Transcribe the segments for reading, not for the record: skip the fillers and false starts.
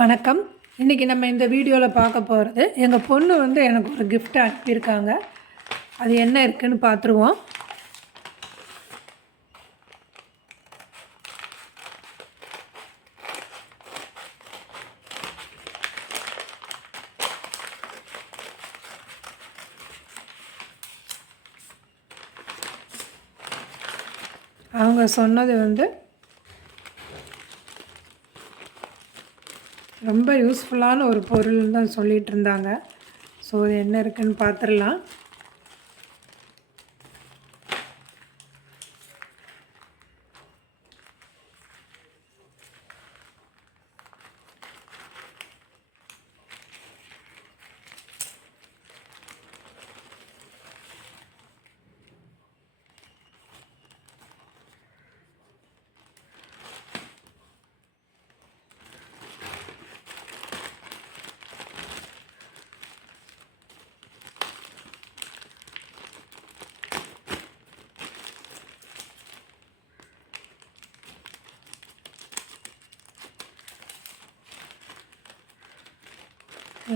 வணக்கம். இன்றைக்கி நம்ம இந்த வீடியோவில் பார்க்க போகிறது எங்கள் பொண்ணு எனக்கு ஒரு கிஃப்ட் அனுப்பியிருக்காங்க. அது என்ன இருக்குதுன்னு பார்த்துருவோம். அவங்க சொன்னது ரொம்ப யூஸ்ஃபுல்லான ஒரு பொருள்னு தான் சொல்லிகிட்டு இருந்தாங்க. ஸோ அது என்ன இருக்குதுன்னு பார்த்துடலாம்.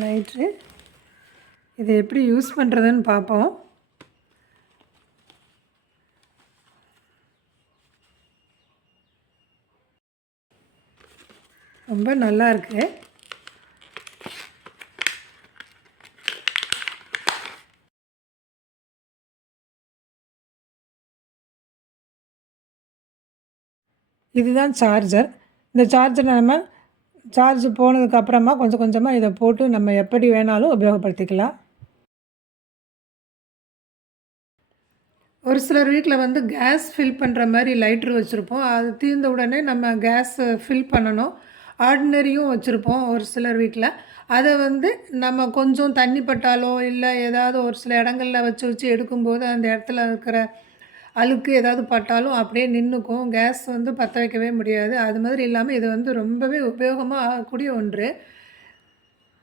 லைட்ரு இதை எப்படி யூஸ் பண்ணுறதுன்னு பார்ப்போம். ரொம்ப நல்லா இருக்குது. இதுதான் சார்ஜர். இந்த சார்ஜரை நம்ம சார்ஜ் போனதுக்கப்புறமா கொஞ்சம் கொஞ்சமாக இதை போட்டு நம்ம எப்படி வேணாலும் உபயோகப்படுத்திக்கலாம். ஒரு சிலர் வீட்டில் கேஸ் ஃபில் பண்ணுற மாதிரி லைட்ரு வச்சுருப்போம். அது தீர்ந்த உடனே நம்ம கேஸை ஃபில் பண்ணணும். ஆர்டினரியும் வச்சுருப்போம் ஒரு சிலர் வீட்டில். அதை நம்ம கொஞ்சம் தண்ணி பட்டாலோ இல்லை ஏதாவது ஒரு சில இடங்களில் வச்சு வச்சு எடுக்கும்போது அந்த இடத்துல இருக்கிற அழுக்கு ஏதாவது பட்டாலும் அப்படியே நின்றுக்கும். கேஸ் பற்ற வைக்கவே முடியாது. அது மாதிரி இல்லாமல் இது ரொம்பவே உபயோகமாக ஆகக்கூடிய ஒன்று.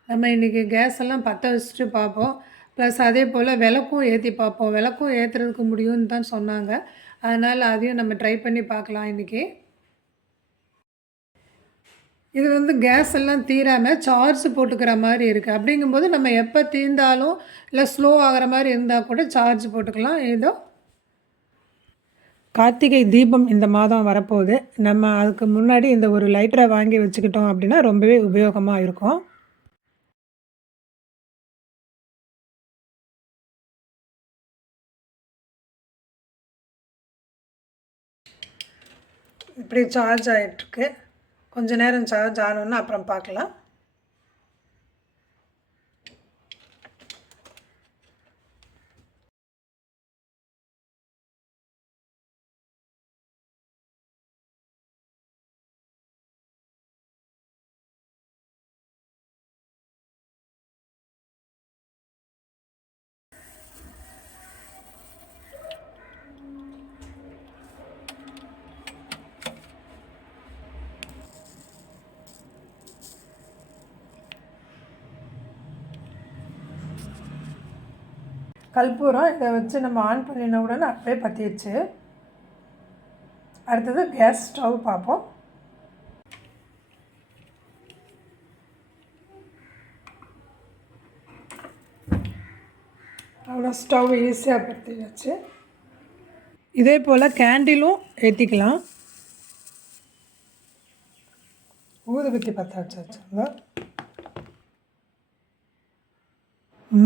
நம்ம இன்றைக்கி கேஸ் எல்லாம் பற்ற வச்சுட்டு பார்ப்போம். ப்ளஸ் அதே போல் விளக்கும் ஏற்றி பார்ப்போம். விளக்கும் ஏற்றுறதுக்கு முடியும்னு தான் சொன்னாங்க. அதனால் அதையும் நம்ம ட்ரை பண்ணி பார்க்கலாம் இன்றைக்கி. இது கேஸ் எல்லாம் தீராமல் சார்ஜ் போட்டுக்கிற மாதிரி இருக்குது. அப்படிங்கும்போது நம்ம எப்போ தீர்ந்தாலும் இல்லை ஸ்லோ ஆகிற மாதிரி இருந்தால் கூட சார்ஜ் போட்டுக்கலாம். ஏதோ கார்த்திகை தீபம் இந்த மாதம் வரப்போகுது. நம்ம அதுக்கு முன்னாடி இந்த ஒரு லைட்டரை வாங்கி வச்சுக்கிட்டோம் அப்படின்னா ரொம்பவே உபயோகமாக இருக்கும். இப்படி சார்ஜ் ஆகிட்டுருக்கு. கொஞ்சம் நேரம் சார்ஜ் ஆனோன்னா அப்புறம் பார்க்கலாம். கற்பூரம் இதை வச்சு நம்ம ஆன் பண்ணின உடனே அப்படியே பற்றிடுச்சு. அடுத்தது கேஸ் ஸ்டவ் பார்ப்போம். அவ்வளோ ஸ்டவ் ஈஸியாக பற்றியாச்சு. இதே போல் கேண்டிலும் ஏற்றிக்கலாம். ஊதுபத்தி பற்ற வச்சாச்சுங்க.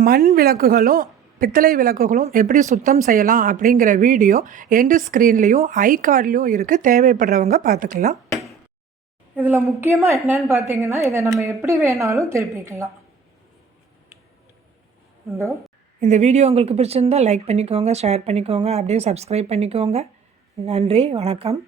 மண் விளக்குகளும் பித்தளை விளக்குகளும் எப்படி சுத்தம் செய்யலாம் அப்படிங்கிற வீடியோ எண்டு ஸ்க்ரீன்லேயும் ஐகார்ட்லேயும் இருக்குது. தேவைப்படுறவங்க பார்த்துக்கலாம். இதில் முக்கியமாக என்னன்னு பார்த்தீங்கன்னா இதை நம்ம எப்படி வேணாலும் திருப்பிக்கலாம். இந்த வீடியோ உங்களுக்கு பிடிச்சிருந்தால் லைக் பண்ணிக்கோங்க, ஷேர் பண்ணிக்கோங்க, அப்படியே சப்ஸ்கிரைப் பண்ணிக்கோங்க. நன்றி, வணக்கம்.